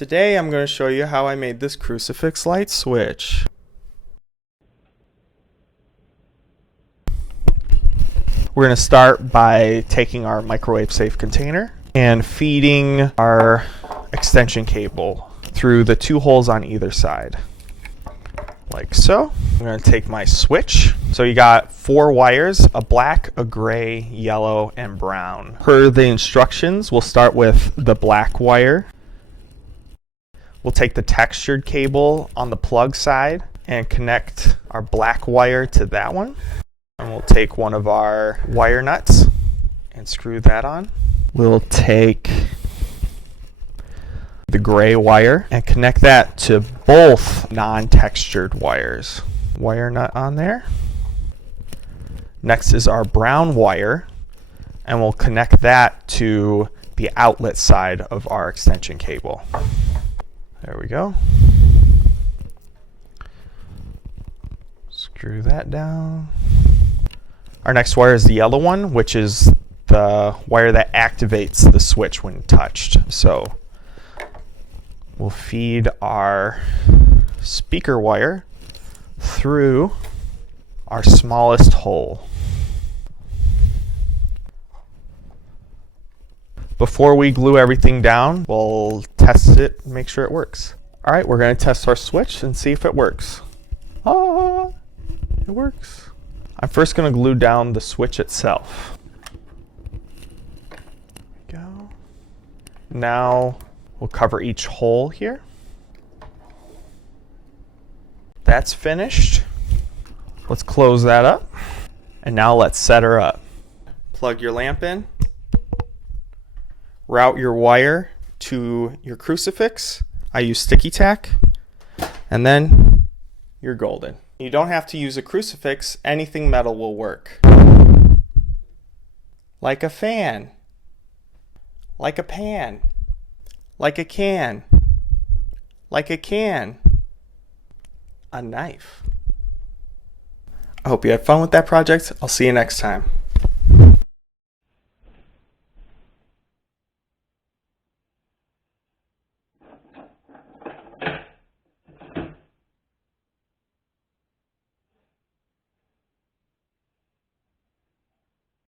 Today I'm going to show you how I made this crucifix light switch. We're going to start by taking our microwave safe container and feeding our extension cable through the two holes on either side, like so. I'm going to take my switch. So you got 4 wires, a black, a gray, yellow, and brown. Per the instructions, we'll start with the black wire. We'll take the textured cable on the plug side and connect our black wire to that one. And we'll take one of our wire nuts and screw that on. We'll take the gray wire and connect that to both non-textured wires. Wire nut on there. Next is our brown wire, and we'll connect that to the outlet side of our extension cable. There we go. Screw that down. Our next wire is the yellow one, which is the wire that activates the switch when touched. So we'll feed our speaker wire through our smallest hole. Before we glue everything down, we'll test it and make sure it works. All right, we're going to test our switch and see if it works. Ah, it works. I'm first going to glue down the switch itself. There we go. Now we'll cover each hole here. That's finished. Let's close that up. And now let's set her up. Plug your lamp in. Route your wire to your crucifix. I use sticky tack. And then you're golden. You don't have to use a crucifix. Anything metal will work. Like a fan. Like a pan. Like a can. Like a can. A knife. I hope you had fun with that project. I'll see you next time.